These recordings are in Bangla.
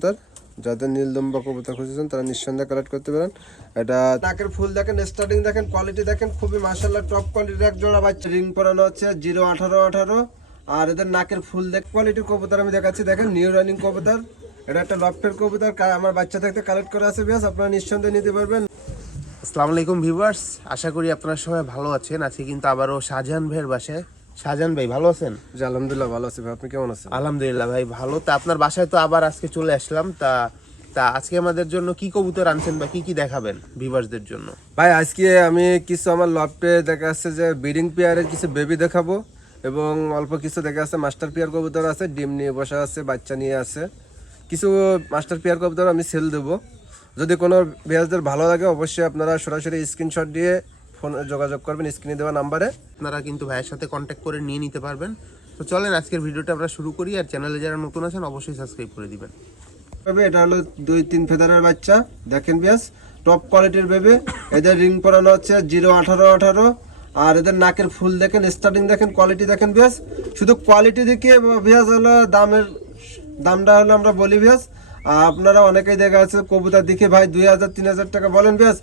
কবুতর যাদের নীলদম্বা কবুতর খুঁজেছেন তারা নিঃসন্দেহে কালেক্ট করতে পারেন। এটা নাকের ফুল দেখেন স্টার্টিং দেখেন কোয়ালিটি দেখেন খুবই মার্শাল্লাহ টপ কোয়ালিটির এক জোড়া বাচ্চা। রিং পরানো হচ্ছে জিরো আঠারো আঠারো। আর এদের নাকের ফুল দেখ কোয়ালিটির কবুতর আমি দেখাচ্ছি দেখেন নিউ রানিং কবুতর। এটা একটা লফটের কবুতর আমার বাচ্চা থাকতে কালেক্ট করা আছে বেশ আপনারা নিঃসন্দেহে নিতে পারবেন। আসসালামু আলাইকুম ভিউয়ার্স আশা করি আপনারা সবাই ভালো আছেন। আজকে কিন্তু আবারও শাহজাহান ভাইয়ের বাসায় শাহজাহান ভাই ভালো আছেন? জি আলহামদুলিল্লাহ ভালো আছি ভাই আপনি কেমন আছেন? আলহামদুলিল্লাহ ভাই ভালো। তা আপনার বাসায় তো আবার আজকে চলে আসলাম। তা তা আজকে আমাদের জন্য কি কবুতর আনছেন বা কি কি দেখাবেন ভিউয়ার্সদের জন্য? ভাই আজকে আমি কিছু আমার লফটে দেখা যাচ্ছে যে ব্রিডিং পেয়ারের কিছু বেবি দেখাবো এবং অল্প কিছু দেখা যাচ্ছে মাস্টার পেয়ার কবুতর আছে ডিম নিয়ে বসা আছে বাচ্চা নিয়ে আছে। কিছু মাস্টার পেয়ার কবুতর আমি সেল দেবো। যদি কোনো পেঁয়াজদের ভালো লাগে অবশ্যই আপনারা সরাসরি স্ক্রিনশট দিয়ে ফোন যোগাযোগ করবেন স্ক্রিনে দেওয়া নাম্বারে। আপনারা কিন্তু ভাইয়ের সাথে কন্ট্যাক্ট করে নিয়ে নিতে পারবেন। তো চলেন আজকের ভিডিওটা আমরা শুরু করি আর চ্যানেলে যারা নতুন আছেন অবশ্যই সাবস্ক্রাইব করে দিবেন। তবে এটা হলো দুই তিন ফেদারের বাচ্চা। দেখেন বেশ টপ কোয়ালিটির বেবে। এদের রিং পরানো হচ্ছে জিরো আঠারো আঠারো। আর এদের নাকের ফুল দেখেন স্টার্টিং দেখেন কোয়ালিটি দেখেন বেশ শুধু কোয়ালিটি দেখে বিয়াস হলো দামের দামটা হলো আমরা বলি বিয়াস আর আপনারা অনেকেই দেখা যাচ্ছে কবুতর দেখে ভাই দুই হাজার তিন হাজার টাকা বলেন বিয়াস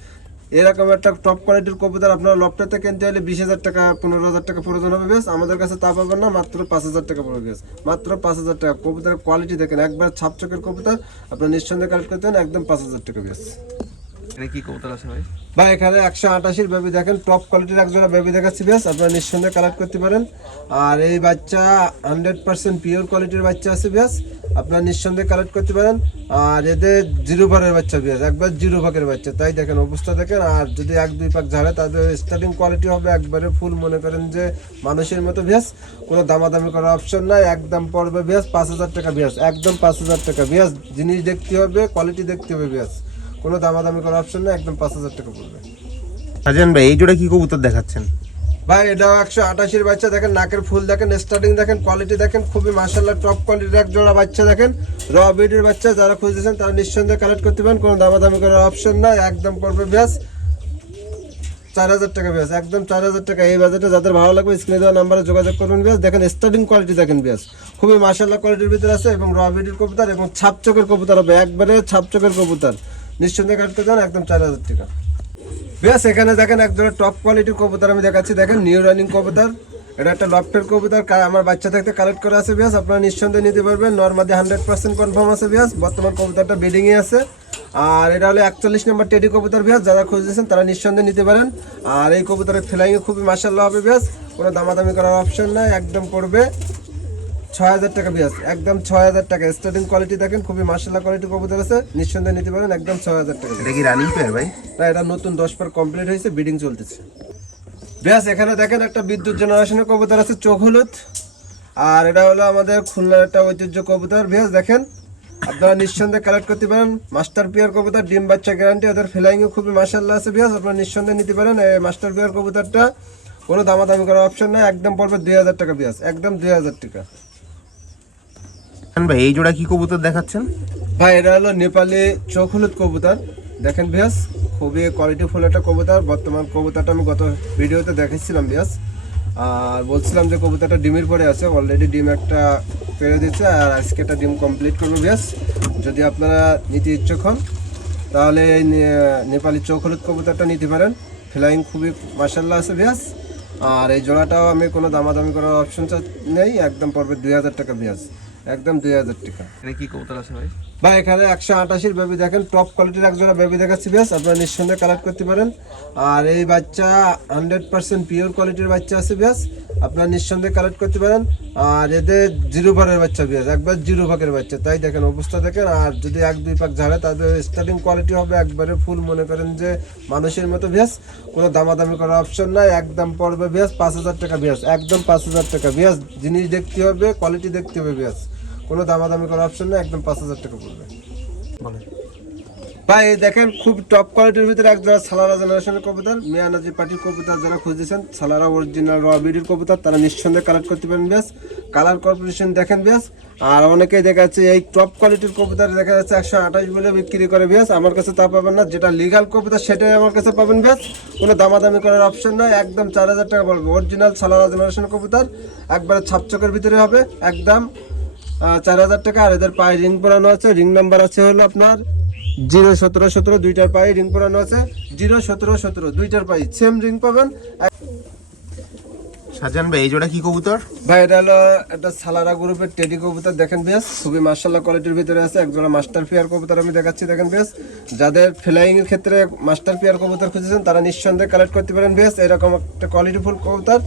এরকম একটা টপ কোয়ালিটির কবুতর আপনারা লপটাতে কিনতে হলে বিশ হাজার টাকা, পনেরো হাজার টাকা প্রয়োজন হবে বেশ আমাদের কাছে তা পাবেন না, মাত্র পাঁচ হাজার টাকা পড়বে বেশ মাত্র পাঁচ হাজার টাকা। কবুতরের কোয়ালিটি দেখেন, একবার ছাপচকের কবুতর আপনার নিঃসন্দেহে কালেক্ট করতে একদম পাঁচ হাজার টাকা বেশ ভাই? এখানে একশো আটাশির বেবি দেখেন টপ কোয়ালিটির এক জোড়া বেবি দেখাচ্ছি বেশ আপনারা নিঃসন্দেহে কালেক্ট করতে পারেন। আর এই বাচ্চা হান্ড্রেড পার্সেন্ট পিওর কোয়ালিটির বাচ্চা আছে বেশ আপনারা নিঃসন্দেহে কালেক্ট করতে পারেন। আর এদের জিরো ভাগের বাচ্চা বেশ একবার জিরো ভাগের বাচ্চা, তাই দেখেন অবস্থা দেখেন। আর যদি এক, দুই পাক ঝাড়ে, তাদের স্টার্টিং কোয়ালিটি হবে একবারে ফুল মনে করেন যে মানুষের মতো ভেস কোনো দামাদামি করার অপশন নাই, একদম পড়বে ভেস পাঁচ হাজার টাকা ভেস একদম পাঁচ হাজার টাকা ভেস জিনিস দেখতে হবে কোয়ালিটি দেখতে হবে ভেস কোনো দামাদামি করার অপশন নাই একদম পাঁচ হাজার টাকা পড়বে। শাহজাহান ভাই এই জোড়া কি কবুতর দেখাচ্ছেন? ভাই এটাও একশো আটাশির বাচ্চা দেখেন নাকের ফুল দেখেন স্টার্টিং দেখেন কোয়ালিটি দেখেন খুবই মার্শাল্লাহ টপ কোয়ালিটির এক জোড়া বাচ্চা দেখেন। র বিডির বাচ্চা যারা খুঁজতেছেন তারা নিঃসন্দেহে কালেক্ট করতে পারেন কোনো দামাদামি করার অপশন নাই একদম পড়বে ব্যাস চার হাজার টাকা ব্যাস একদম চার হাজার টাকা। এই বাজেটে যাদের ভালো লাগবে স্ক্রিনে দেওয়া নাম্বারে যোগাযোগ করবেন ব্যাস দেখেন স্টার্টিং কোয়ালিটি দেখেন ব্যাস খুবই মার্শাল্লাহ কোয়ালিটির ভিতরে আছে এবং র বিডির কবুতর এবং ছাপচকের কবুতর হবে একবারে ছাপচকের কবুতর। নিঃসন্দেহে কাটতে দেন একদম চার হাজার টাকা। বেশ, এখানে দেখেন এক ধরনের টপ কোয়ালিটির কবুতর আমি দেখাচ্ছি। দেখেন নিউ রানিং কবুতর, এটা একটা লফটের কবুতর আমার বাচ্চা থাকতে কালেক্ট করা আছে বিয়াস আপনারা নিঃসন্দেহে নিতে পারবেন। নর্মাদি হান্ড্রেড পার্সেন্ট কনফার্ম আছে বিয়াস বর্তমান কবুতরটা বেডিংয়ে আছে। আর এটা হলো একচল্লিশ নম্বর টেডি কবুতর বিয়াস যারা খুঁজতেছেন তারা নিঃসন্দেহে নিতে পারেন। আর এই কবুতরের ফ্লাইংয়ে খুবই মার্শাল্লাহ হবে বিয়াস কোনো দামাদামি করার অপশন নাই, একদম পড়বে। ছয় হাজার টাকা বিয়াস। একদম ছয় হাজার টাকা। স্টার্টিং কোয়ালিটি দেখেন খুবই মার্শাল্লাহ কোয়ালিটি কবুতর আছে। নিঃসন্দেহে নিতে পারেন একদম ছয় হাজার টাকা। এটা কি রানিং পেয়ার ভাই? না এটা নতুন দশ পার কমপ্লিট হয়েছে বিডিং চলতেছে। ব্যাস এখানে দেখেন একটা বিদ্যুৎ জেনারেশনের কবুতর আছে চোখ হলুদ। আর এটা হলো আমাদের খুলনার একটা ঐতিহ্য কবুতর। ব্যাস দেখেন আপনারা নিঃসন্দেহে কালেক্ট করতে পারেন। মাস্টার পিয়ার কবুতর ডিম বাচ্চা গ্যারান্টি ওদের ফ্লাইংয়ে খুবই মার্শাল্লাহ আছে ব্যাস। আপনারা নিঃসন্দেহে নিতে পারেন এই মাস্টার পিয়ার কবুতরটা। কোনো দামাদামি করার অপশন নাই একদম পড়বে দুই হাজার টাকা ব্যাস। একদম দুই হাজার টাকা। ভাই, এই জোড়া কি কবুতর দেখাচ্ছেন? ভাই, এটা হলো নেপালি চোখ হলুদ কবুতর। দেখেন বিয়াস খুবই কোয়ালিটি ফুল একটা কবুতর। বর্তমান কবুতরটা আমি গত ভিডিওতে দেখেছিলাম বিয়াস আর বলছিলাম যে কবুতরটা ডিমের পরে আছে অলরেডি ডিম একটা পেরে দিচ্ছে আর আজকে একটা ডিম কমপ্লিট করব বিয়াস যদি আপনারা নিতে ইচ্ছুক হন, তাহলে এই নেপালি চোখ হলুদ কবুতরটা নিতে পারেন। ফ্লাইং খুবই মার্শাল্লাহ আছে বিয়াস আর এই জোড়াটাও আমি কোনো দামাদামি করার অপশন নেই, একদম পড়বে দুই হাজার টাকা বিয়াস একদম দুই হাজার টাকা। কি কবুতর আছে ভাই? বা এখানে একশো আটাশির বেবি দেখেন টপ কোয়ালিটির একজোড়া বেবি দেখাচ্ছি বেশ আপনারা নিঃসন্দেহে কালেক্ট করতে পারেন। আর এই বাচ্চা হান্ড্রেড পার্সেন্ট পিওর কোয়ালিটির বাচ্চা আছে বেশ আপনারা নিঃসন্দেহে কালেক্ট করতে পারেন। আর এদের জিরো ভাগের বাচ্চা বেশ একবার জিরো ভাগের বাচ্চা তাই দেখেন অবস্থা দেখেন। আর যদি এক দুই পাক ঝাড়ে তাদের স্টার্টিং কোয়ালিটি হবে একবারে ফুল মনে করেন যে মানুষের মতো ভেস কোনো দামাদামি করার অপশন নাই একদম পড়বে ভেস পাঁচ হাজার টাকা ভেস একদম পাঁচ হাজার টাকা ভেস জিনিস দেখতে হবে কোয়ালিটি দেখতে হবে ভেস কোনো দামাদামি করার অপশন নেই, একদম পাঁচ হাজার টাকা পড়বে। ভাই দেখেন, খুব টপ কোয়ালিটির ভিতরে এক জোড়া সালারা জেনারেশনের কবুতর মিয়ানাজি পার্টির কবুতর যারা খুঁজেছেন সালারা অরিজিনাল র বিডির কবুতর, তারা নিঃসন্দেহে কালেক্ট করতে পারেন বেশ কালার কর্পোরেশন দেখেন বেশ আর অনেকেই দেখা যাচ্ছে এই টপ কোয়ালিটির কবুতর দেখা যাচ্ছে একশো আঠাশ বলে বিক্রি করে বেশ আমার কাছে তা পাবেন না, যেটা লিগাল কবুতর সেটাই আমার কাছে পাবেন বেশ কোনো দামাদামি করার অপশন নয় একদম চার হাজার টাকা পড়বে। অরিজিনাল সালারা জেনারেশনের কবুতর, একবারে ছাপচকের ভিতরে হবে, একদম চার হাজার টাকা আর এদের পায়ে রিং পরানো আছে। রিং নাম্বার আছে হলো আপনার জিরো সতেরো সতেরো দুইটার পায়ে রিং পরানো আছে। জিরো সতেরো সতেরো দুইটার পায়ে সেম রিং পাবেন। শাহজাহান ভাই এই জোড়া কি কবুতর? ভাই এটা হলো একটা সালারা গ্রুপের টেডি কবুতর দেখেন বেশ। খুবই মার্শাল্লাহ কোয়ালিটির ভিতরে আছে। একজোড়া মাস্টার পেয়ার কবুতর আমি দেখাচ্ছি দেখেন বেশ। যাদের ফ্লাইং এর ক্ষেত্রে মাস্টার পেয়ার কবুতর খুঁজেছেন তারা নিঃসন্দেহে কালেক্ট করতে পারেন বেশ। এরকম একটা কোয়ালিটি ফুল কবুতর।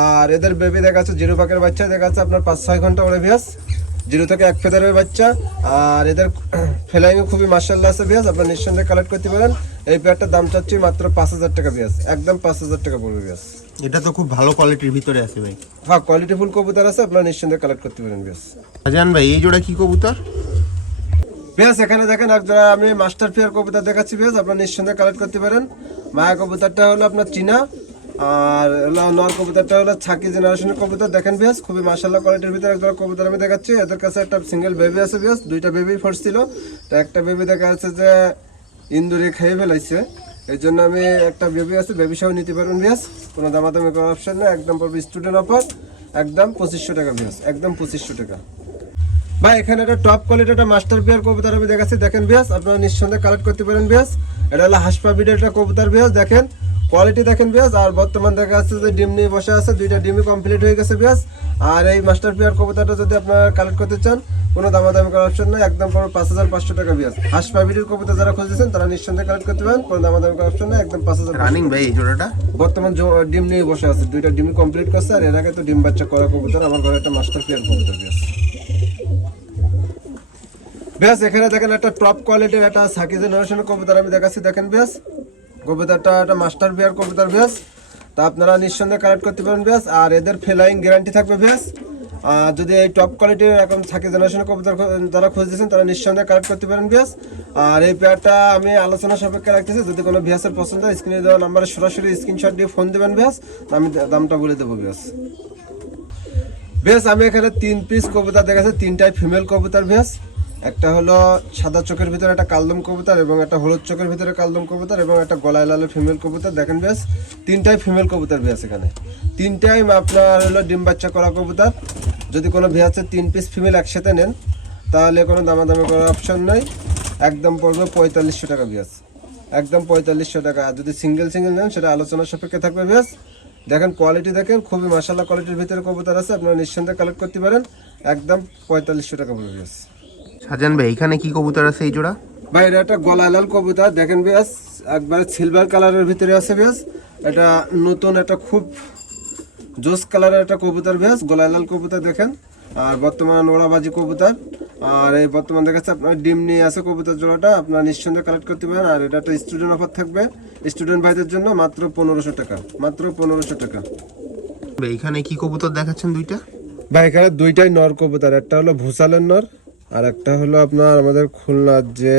আর এদের বেবি দেখা যাচ্ছে জিরো পাকের বাচ্চা দেখা যাচ্ছে আপনার পাঁচ ছয় ঘণ্টা করে বেশ। জিরো থেকে এক ফেদারের বাচ্চা আর এদের ফ্লাইং খুবই মার্শাল্লাহ আছে বেশ আপনার নিঃসন্দেহে কালেক্ট করতে পারেন। এই পেয়ারটার দাম চাচ্ছি মাত্র পাঁচ হাজার টাকা বেশ একদম পাঁচ হাজার টাকা পড়বে বেশ এটা তো খুব ভালো কোয়ালিটির ভিতরে আছে ভাই। হ্যাঁ কোয়ালিটি ফুল কবুতর আছে আপনার নিঃসন্দেহে কালেক্ট করতে পারেন বেশ শাহজাহান ভাই এই জোড়া কি কবুতর? বেশ এখানে দেখেন এক জোড়া আমি মাস্টার ফিয়ার কবুতর দেখাচ্ছি বেশ আপনার নিঃসন্দেহে কালেক্ট করতে পারেন। মায়া কবুতরটা হলো আপনার চীনা আর নর কবুতরটা হলো ছাকি জেনারেশনের কবুতর দেখেন বেশ খুবই মাসাল্লাহ কোয়ালিটির ভিতরে একদম কবুতর আমি দেখাচ্ছি। এদের কাছে একটা সিঙ্গেল বেবি আছে বেশ দুইটা বেবি ফোর্স ছিল। তো একটা বেবি দেখা যাচ্ছে যে ইন্দুরে খেয়ে ফেলাইছে। এই জন্য আমি একটা বেবি আছে বেবি সহ নিতে পারবেন বেশ কোনো দামাদামি করার অপশন নেই, একদম পড়বে স্টুডেন্ট অফার একদম পঁচিশশো টাকা বেশ একদম পঁচিশশো টাকা। ভাই, এখানে একটা টপ কোয়ালিটি একটা মাস্টার বিয়ার কবুতর আমি দেখাচ্ছি। দেখেন বেশ আপনারা নিঃসন্দেহে কালেক্ট করতে পারেন বেশ এটা হলো হাসপা বিডের একটা কবুতর বেশ দেখেন। কোয়ালিটি দেখেন বেশ আর বর্তমান দেখা যাচ্ছে যে ডিম নিয়ে বসে আছে দুইটা ডিমই কমপ্লিট হয়ে গেছে বেশ আর এই মাস্টার বিয়ার কবুতরটা যদি আপনারা কালেক্ট করতে চান কোনো দামাদামি করার অপশন নেই একদম পুরো পাঁচ হাজার পাঁচশো টাকা বেশ হাসপা বিডের কবুতর যারা খুঁজেছেন তারা নিঃসন্দেহে কালেক্ট করতে পারেন কোনো দামাদামি করার অপশন নেই একদম পাঁচ হাজার রানিং ভাই এই জোড়াটা? বর্তমান ডিম নিয়ে বসে আছে দুইটা ডিম কমপ্লিট করছে আর এর আগে তো ডিম বাচ্চা করা কবুতর আমার ঘরে একটা মাস্টার পেয়ার কবুতর বেশ বেশ এখানে দেখেন একটা টপ কোয়ালিটির একটা সাকি জেনারেশনের কবুতর আমি দেখাচ্ছি দেখেন বেশ কবুতরটা একটা মাস্টার পেয়ার কবুতর বেশ তা আপনারা নিঃসন্দেহে কালেক্ট করতে পারেন বেশ আর এদের ফেলাইং গ্যারান্টি থাকবে আর যদি এই টপ কোয়ালিটির এরকম সাকি জেনারেশনের কবুতর খো- যারা খুঁজতেছেন, তারা নিঃসন্দেহে কালেক্ট করতে পারেন বেশ আর এই পেয়ারটা আমি আলোচনা সাপেক্ষে রাখতেছি। যদি কোনো ভিয়াসের পছন্দ হয় স্ক্রিনে দেওয়া নাম্বারে সরাসরি স্ক্রিনশট দিয়ে ফোন দেবেন বেশ আমি দামটা বলে দেবো বেশ বেশ আমি এখানে তিন পিস কবুতর দেখাচ্ছি। তিনটাই ফিমেল কবুতর বেশ একটা হলো সাদা চোখের ভিতরে একটা কালদম কবুতর এবং একটা হলুদ চোখের ভিতরে কালদম কবুতর এবং একটা গলায় লালের ফিমেল কবুতর। দেখেন বেশ, তিনটাই ফিমেল কবুতর বেশ এখানে। তিনটাই আপনার হলো ডিম বাচ্চা করা কবুতর। যদি কোনো ভেয়াসের তিন পিস ফিমেল একসাথে নেন, তাহলে কোনো দামাদামি করার অপশন নেই। একদম পড়বে পঁয়তাল্লিশশো টাকা বেশ একদম পঁয়তাল্লিশশো টাকা। আর যদি সিঙ্গেল সিঙ্গেল নেন, সেটা আলোচনা সাপেক্ষে থাকবে বেশ দেখেন কোয়ালিটি দেখেন, খুবই মাসাল্লাহ কোয়ালিটির ভিতরে কবুতর আছে, আপনারা নিঃসন্দেহে কালেক্ট করতে পারেন। একদম পঁয়তাল্লিশশো টাকা পড়বে বেশ শাহজাহান ভাই এখানে কি কবুতর আছে এই জোড়া? ভাই এটা একটা গলা লাল কবুতর দেখেন বেশ একবারে সিলভার কালারের ভিতরে আছে বেশ এটা নতুন একটা খুব জোস কালারের একটা কবুতর বেশ গলায় লাল কবুতর দেখেন। আর বর্তমান ওড়াবাজি কবুতর। আর এই বর্তমান দেখাচ্ছে আপনার ডিম নিয়ে আছে কবুতর জোড়াটা আপনার নিঃসন্দেহে কালেক্ট করতে পারেন। আর এটা একটা স্টুডেন্ট অফার থাকবে স্টুডেন্ট ভাইদের জন্য মাত্র পনেরোশো টাকা মাত্র পনেরোশো টাকা। এখানে কি কবুতর দেখাচ্ছেন দুইটা? ভাই এখানে দুইটাই নর কবুতর একটা হলো ভূষালের নর আর একটা হলো আপনার আমাদের খুলনার যে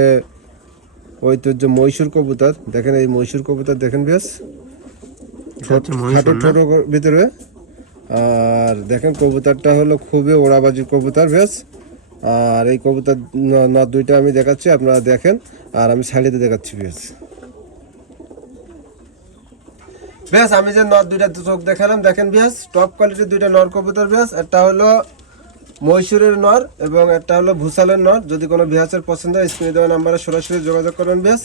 ঐতিহ্য মহীশূর কবুতর। দেখেন এই মহীশূর কবুতর দেখেন বেশ না? ছোট ভিতরে। আর দেখেন কবুতরটা হলো খুবই ওড়াবাজি কবুতর বেশ আর এই কবুতর ন- দুইটা আমি দেখাচ্ছি আপনারা দেখেন। আর আমি শাড়িতে দেখাচ্ছি বেশ বেশ আমি যে নর দুইটা চোখ দেখালাম দেখেন বেশ টপ কোয়ালিটির দুইটা নর কবুতর বেশ একটা হলো মহীশূরের নর এবং একটা হলো ভূষালের নর। যদি কোনো বিহাসের পছন্দ হয়, স্ক্রিনে দেওয়া নাম্বারে সরাসরি যোগাযোগ করবেন বিহাস।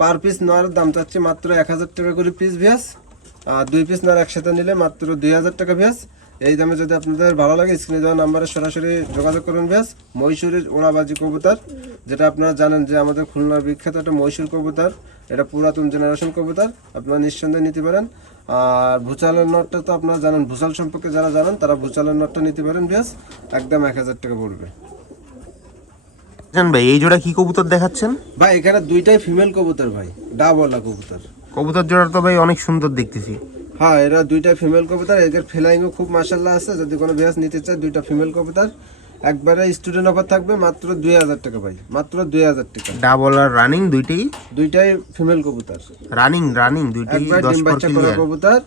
পার পিস নর দাম চাচ্ছি মাত্র এক হাজার টাকা করে পিস বিহাস। আর দুই পিস নর একসাথে নিলে মাত্র দুই হাজার টাকা বিয়াস এই দামে যদি আপনাদের ভালো লাগে স্ক্রিনে দেওয়া নাম্বারে সরাসরি যোগাযোগ করুন বেশ। মহীশূরের ওড়াবাজি কবুতর যেটা আপনারা জানেন যে আমাদের খুলনার বিখ্যাত একটা মহীশূর কবুতর এটা পুরাতন জেনারেশন কবুতর আপনারা নিঃসন্দেহে নিতে পারেন। আর ভূচালের নটটা তো আপনারা জানেন ভূচাল সম্পর্কে যারা জানেন তারা ভূচালের নটটা নিতে পারেন বেশ। একদম এক হাজার টাকা পড়বে। ভাই এই জোড়া কি কবুতর দেখাচ্ছেন? ভাই এখানে দুইটাই ফিমেল কবুতর ভাই ডাবলা কবুতর। কবুতর জোড়া তো ভাই অনেক সুন্দর দেখতেছি। হ্যাঁ এরা দুইটা ফিমেল কবুতর এদের ফেলাইংও খুব মাসাল্লাহ আছে। যদি কোনো ভেস নিতে চায় দুইটা ফিমেল কবুতর। একবারে স্টুডেন্ট অফার থাকবে মাত্র দুই হাজার টাকা ভাই মাত্র দুই হাজার টাকা। ডাবল আর রানিং দুইটাই? দুইটাই ফিমেল কবুতর। রানিং রানিং দুইটাই দশ ডিম বাচ্চা করা কবুতর।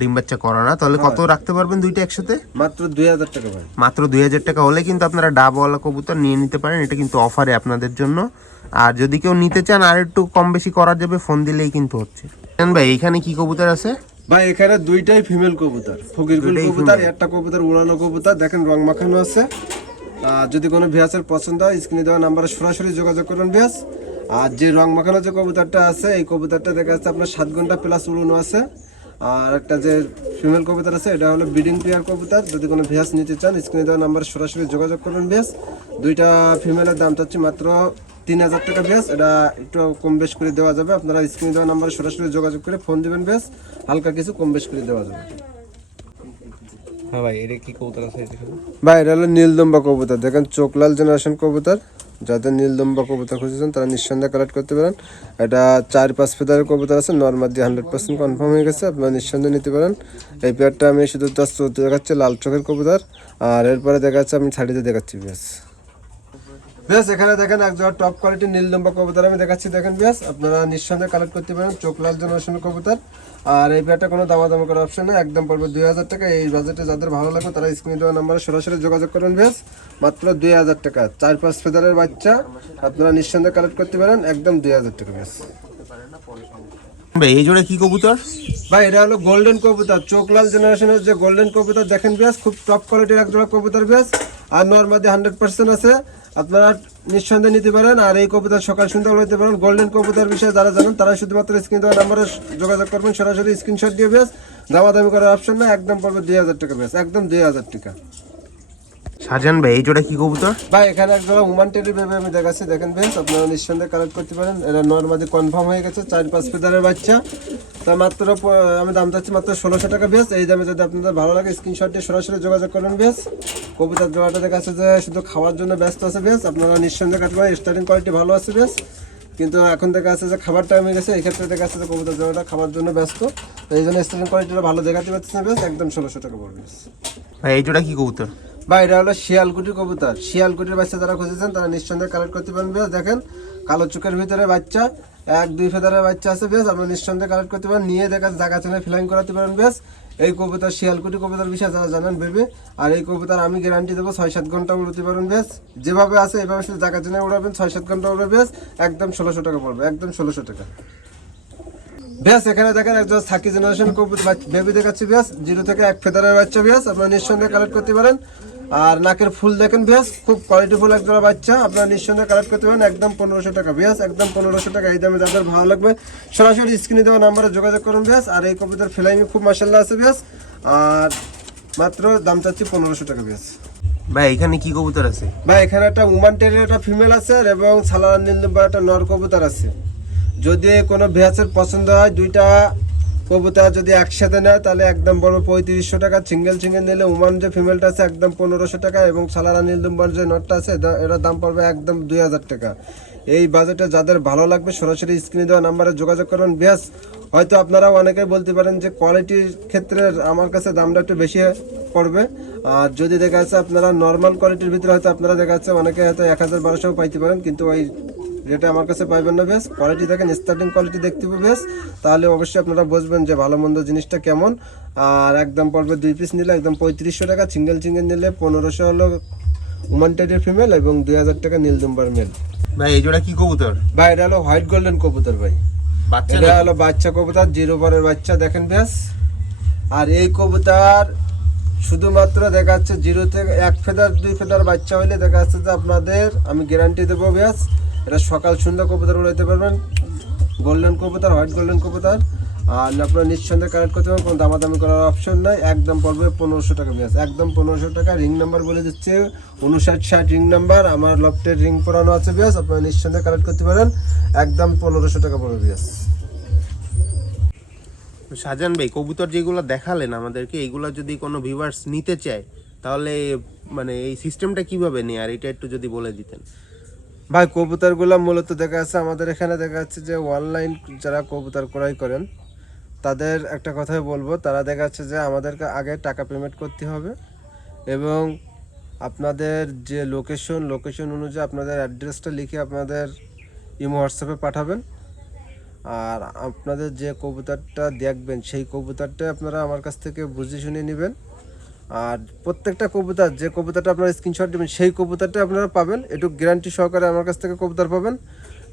ডিম বাচ্চা করা না তাহলে কত রাখতে পারবেন দুইটা একসাথে? মাত্র দুই হাজার টাকা ভাই। মাত্র দুই হাজার টাকা হলে কিন্তু আপনারা ডাবওয়ালা কবুতর নিয়ে নিতে পারেন এটা কিন্তু অফারে আপনাদের জন্য। আর যদি কেউ নিতে চান আর একটু কম বেশি করা যাবে ফোন দিলেই কিন্তু হচ্ছে। ভাই এখানে কি কবুতর আছে? ভাই এখানে দুইটাই ফিমেল কবুতর। ফকিরগুল কবুতর একটা কবুতর উড়ানো কবুতর দেখেন রং মাখানো আছে। আর যদি কোনো ভিয়াসের পছন্দ হয় স্ক্রিনে দেওয়া নাম্বারে সরাসরি যোগাযোগ করবেন ভিয়াস আর যে রং মাখানো যে কবুতরটা আছে এই কবুতরটা দেখা যাচ্ছে আপনার সাত ঘণ্টা প্লাস উড়ানো আছে। আর একটা যে ফিমেল কবুতর আছে এটা হলো ব্রিডিং প্লেয়ার কবুতর। যদি কোনো ভিয়াস নিতে চান স্ক্রিনে দেওয়া নাম্বারে সরাসরি যোগাযোগ করবেন ভিয়াস দুইটা ফিমেলের দাম চাচ্ছি মাত্র তিন হাজার টাকা বেশ এটা একটু কম বেশ করে দেওয়া যাবে। আপনারা স্ক্রিনে দেওয়া নাম্বারে সরাসরি যোগাযোগ করে ফোন দিবেন বেশ হালকা কিছু কম বেশ করে দেওয়া যাবে। হ্যাঁ ভাই এটা কি কবুতর আছে ভাই এটা হলো নীলদম্বা কবুতর। দেখেন চোখলাল জেনারেশন কবুতর। যাদের নীলদম্বা কবুতর খুঁজেছেন তারা নিঃসন্দেহে কালেক্ট করতে পারেন। এটা চার পাঁচ ফেদারের কবুতর আছে নর্মাল দিয়ে হান্ড্রেড পার্সেন্ট কনফার্ম হয়ে গেছে আপনারা নিঃসন্দেহে নিতে পারেন। এই পেয়ারটা আমি শুধু তার চোদ্দ দেখাচ্ছি লাল চোখের কবুতর। আর এরপরে দেখাচ্ছে আমি শাড়িতে দেখাচ্ছি বেশ বেশ এখানে দেখেন এক একজন টপ কোয়ালিটির নীল নম্বর কবুতর আমি দেখাচ্ছি। দেখেন বেশ আপনারা নিঃসন্দেহে কালেক্ট করতে পারেন চোখ লাল জেনারেশনের কবুতর। আর এই পেয়ারটা কোনো দামা দামা করার অপশন নেই একদম পড়বে দুই হাজার টাকা। এই বাজেটে যাদের ভালো লাগবে তারা স্ক্রিনে দেওয়া নাম্বারে সরাসরি যোগাযোগ করবেন বেশ মাত্র দুই হাজার টাকা। চার পাঁচ ফেদারের বাচ্চা আপনারা নিঃসন্দেহে কালেক্ট করতে পারেন একদম দুই হাজার টাকা বেশ ভাই এই জোড়া কি কবুতর? ভাই এটা হলো গোল্ডেন কবুতর চোখলাল জেনারেশনের যে গোল্ডেন কবুতর দেখেন বেশ খুব টপ কোয়ালিটির এক জোড়া কবুতর বেশ আর নর্মাদি হান্ড্রেড পার্সেন্ট আছে। আপনারা নিঃসন্দেহে নিতে পারেন আর এই কবুতর সকাল সন্ধ্যা নিতে পারেন। গোল্ডেন কবুতর বিষয়ে যারা জানেন তারা শুধুমাত্র স্ক্রিন দেওয়ার নাম্বারে যোগাযোগ করবেন। সরাসরি স্ক্রিনশট দিয়ে বেশ। দামাদামি করার অপশন না একদম পড়বে দুই হাজার টাকা বেশ। একদম দুই হাজার টাকা। সাজান ভাই এই জোড়া কি কবুতর? ভাই এখানে এক জোড়া উমান টেডি বেবি আমি দেখাচ্ছি। দেখেন বেশ আপনারা নিঃসন্দেহে কালেক্ট করতে পারেন। এটা নর্মাদি কনফার্ম হয়ে গেছে চার পাঁচ ফেদারের বাচ্চা। তা মাত্র আমি দাম চাচ্ছি মাত্র ষোলোশো টাকা বেশ। এই দামে যদি আপনাদের ভালো লাগে স্ক্রিনশট দিয়ে সরাসরি যোগাযোগ করবেন বেশ। কবিতার জোড়াটা দেখাচ্ছে যে শুধু খাওয়ার জন্য ব্যস্ত আছে বেশ আপনারা নিঃসন্দেহে কাটবেন স্টার্টিং কোয়ালিটি ভালো আছে বেশ। কিন্তু এখন দেখা যাচ্ছে যে খাবার টাইম গেছে এই ক্ষেত্রে দেখা যাচ্ছে যে কবিতার জোড়াটা খাবার জন্য ব্যস্ত। তো এই জন্য স্টার্টিং কোয়ালিটিটা ভালো দেখাতে পারছি না বেশ একদম ষোলোশো টাকা পড়বে ভাই এই জোড়া কি কবুতর? বা এটা হলো শিয়ালকুটি কবুতর। শিয়ালকুটির বাচ্চা যারা খুঁজেছেন তারা নিঃসন্দেহে কালেক্ট করতে পারেন বেশ। দেখেন কালো চোখের ভিতরে বাচ্চা এক দুই ফেদারের বাচ্চা আছে বেশ আপনারা নিঃসন্দেহে কালেক্ট করতে পারেন। নিয়ে দেখা জায়গা চেনে ফ্লাইং করাতে পারেন বেশ। এই কবিতার শিয়ালকুটি কবিতার বিষয়ে যারা জানান ভেবে, আর এই কবিতার আমি গ্যারান্টি দেবো ছয় সাত ঘণ্টা উড়তে পারেন বেশ যেভাবে আছে, এভাবে শুধু জায়গা জেনে উড়াবেন ছয় সাত ঘণ্টা উড়বে বেশ একদম ষোলোশো টাকা পড়বে, একদম ষোলোশো টাকা। বেশ এখানে দেখেন একজন থাকি জেনারেশন কবি বেবি দেখাচ্ছি বেশ জিরো থেকে এক ফেদারের বাচ্চা বেশ আপনারা নিঃসন্দেহে কালেক্ট করতে পারেন। আর নাকের ফুল দেখেন বেশ খুব কোয়ালিটিফুল এক জোড়া বাচ্চা। আপনারা নিঃসন্দেহে কালেক্ট করতে পারেন একদম পনেরোশো টাকা। বেশ একদম পনেরোশো টাকা এই দামে যাদের ভালো লাগবে সরাসরি স্ক্রিনে দেওয়া নাম্বারে যোগাযোগ করুন বেশ আর এই কবিতার ফিলাইমি খুব মাসাল্লাহ আছে বেশ আর মাত্র দাম চাচ্ছি পনেরোশো টাকা বেশ ভাই এখানে কি কবুতর আছে? বা এখানে একটা উমান টেনের একটা ফিমেল আছে আর এবং সালার নীলদম্বার একটা নর কবুতর আছে। যদি কোনো ভেয়াসের পছন্দ হয় দুইটা কবুতর যদি একসাথে নেয়, তাহলে একদম বড় পঁয়ত্রিশশো টাকা। সিঙ্গেল সিঙ্গেল নিলে উমান যে ফিমেলটা আছে, একদম পনেরোশো টাকা এবং সালারা নীলদম্বার যে নটটা আছে এটা- এটার দাম পড়বে একদম দুই হাজার টাকা। এই বাজেটে যাদের ভালো লাগবে, সরাসরি স্ক্রিনে দেওয়া নাম্বারে যোগাযোগ করুন। বেশ হয়তো আপনারা অনেকেই বলতে পারেন যে কোয়ালিটির ক্ষেত্রে আমার কাছে দামটা একটু বেশি পড়বে। আর যদি দেখা যাচ্ছে আপনারা নর্মাল কোয়ালিটির ভিতরে হয়তো আপনারা দেখা যাচ্ছে অনেকে হয়তো এক হাজার বারোশো পাইতে পারেন, কিন্তু ওই রেটে আমার কাছে পাইবেন না বেশ। কোয়ালিটি দেখেন স্টার্টিং কোয়ালিটি দেখতে হবে বেশ। তাহলে অবশ্যই আপনারা বুঝবেন যে ভালো মন্দ জিনিসটা কেমন। আর একদম পড়বে দুই পিস নিলে একদম পঁয়ত্রিশশো টাকা সিঙ্গেল সিঙ্গেল নিলে পনেরোশো হলো উমান টাইটের ফিমেল এবং দুই হাজার টাকা নীলদুম্বার মেল ভাই এই জোড়া কি কবুতর? ভাই এটা হলো হোয়াইট গোল্ডেন কবুতর ভাই। এটা হলো বাচ্চা কবুতর জিরো বারের বাচ্চা দেখেন বেশ। আর এই কবুতর শুধুমাত্র দেখা যাচ্ছে জিরো থেকে এক ফেদার দুই ফেদার বাচ্চা হইলে দেখা যাচ্ছে যে আপনাদের আমি গ্যারান্টি দেবো বেশ। এটা সকাল সন্ধ্যা কবুতর উড়াইতে পারবেন। গোল্ডেন কবুতর হোয়াইট গোল্ডেন কবুতর। আর আপনারা নিঃসন্দেহে কালেক্ট করতে পারবেন, কোনো দামাদামি করার অপশন নাই। একদম পড়বে পনেরোশো টাকা বেশ একদম পনেরোশো টাকা রিং নাম্বার বলে দিচ্ছে। উনষাট, ষাট রিং নাম্বার আমার লফটের রিং পরানো আছে বেশ আপনারা নিঃসন্দেহে কালেক্ট করতে পারেন। একদম পনেরোশো টাকা পড়বে বেশ সাজান ভাই, কবুতর যেগুলো দেখালেন আমাদেরকে এইগুলো যদি কোনো ভিউয়ার্স নিতে চায়, তাহলে মানে এই সিস্টেমটা কীভাবে নেই আর এটা একটু যদি বলে দিতেন। ভাই, কবুতরগুলো মূলত দেখা যাচ্ছে আমাদের এখানে দেখা যাচ্ছে যে অনলাইন যারা কবুতর ক্রয় করেন, তাদের একটা কথাই বলব, তারা দেখা যাচ্ছে যে আমাদেরকে আগে টাকা পেমেন্ট করতে হবে এবং আপনাদের যে লোকেশন লোকেশন অনুযায়ী আপনাদের অ্যাড্রেসটা লিখে আপনাদের ইমো হোয়াটসঅ্যাপে পাঠাবেন। আর আপনাদের যে কবুতরটা দেখবেন, সেই কবুতরটা আপনারা আমার কাছ থেকে বুঝে শুনে নেবেন। আর প্রত্যেকটা কবুতর, যে কবুতরটা আপনারা স্ক্রিনশট দেবেন, সেই কবুতরটা আপনারা পাবেন। একটু গ্যারান্টি সহকারে আমার কাছ থেকে কবুতর পাবেন।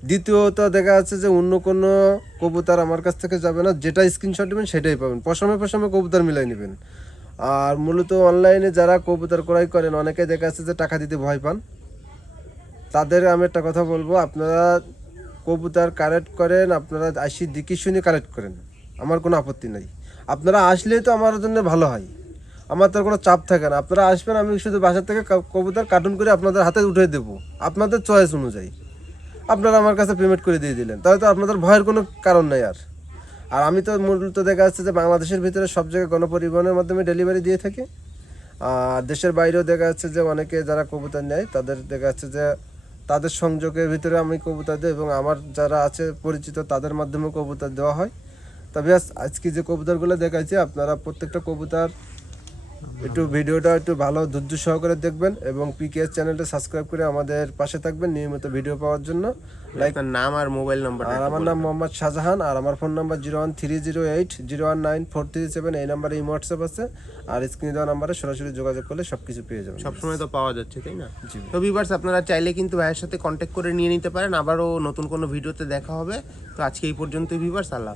দ্বিতীয়ত দেখা যাচ্ছে যে অন্য কোনো কবুতর আমার কাছ থেকে যাবে না, যেটা স্ক্রিনশট দেবেন, সেটাই পাবেন। পশমে পশমে কবুতর মিলাই নেবেন। আর মূলত অনলাইনে যারা কবুতর ক্রয় করেন, অনেকে দেখা যাচ্ছে যে টাকা দিতে ভয় পান। তাদের আমি একটা কথা বলব, আপনারা কবুতর কালেক্ট করেন, আপনারা আসি দিকি শুনে কালেক্ট করেন। আমার কোনো আপত্তি নাই। আপনারা আসলেই তো আমার জন্য ভালো হয়। আমার তার কোনো চাপ থাকে না। আপনারা আসবেন, আমি শুধু বাসার থেকে কবুতর কার্টুন করে আপনাদের হাতে উঠে দেবো। আপনাদের চয়েস অনুযায়ী। আপনারা আমার কাছে পেমেন্ট করে দিয়ে দিলেন। তাহলে তো আপনাদের ভয়ের কোনো কারণ নাই আর। আর আমি তো মূলত দেখা যাচ্ছে যে বাংলাদেশের ভিতরে সব জায়গায় গণপরিবহনের মাধ্যমে ডেলিভারি দিয়ে থাকি। আর দেশের বাইরেও দেখা যাচ্ছে যে অনেকে যারা কবুতর নেয়, তাদের দেখা যাচ্ছে যে তাদের সংযোগের ভিতরে আমি কবুতর দিই এবং আমার যারা আছে পরিচিত, তাদের মাধ্যমে কবুতর দেওয়া হয়। তবে আজ- আজকে যে কবুতরগুলো দেখাচ্ছি আপনারা প্রত্যেকটা কবুতর একটু ভিডিওটা একটু ভালো ধৈর্য সহকারে দেখবেন এবং পিকেএস চ্যানেলটা সাবস্ক্রাইব করে আমাদের পাশে থাকবেন নিয়মিত ভিডিও পাওয়ার জন্য। লাইক নাম আর মোবাইল নাম্বার আর আমার নাম মোহাম্মদ শাহজাহান আর আমার phone number zero one three zero eight zero one nine four three seven এই নাম্বারে এই হোয়াটসঅ্যাপ আছে। আর স্ক্রিনে দেওয়া নাম্বারে সরাসরি যোগাযোগ করলে সব কিছু পেয়ে যাবেন। সবসময় তো পাওয়া যাচ্ছে তাই না। তো ভিউয়ার্স আপনারা চাইলে কিন্তু ভাইয়ের সাথে কন্ট্যাক্ট করে নিয়ে নিতে পারেন। আবারও নতুন কোনো ভিডিওতে দেখা হবে। তো আজকে এই পর্যন্ত ভিউয়ার্স আল্লাহ।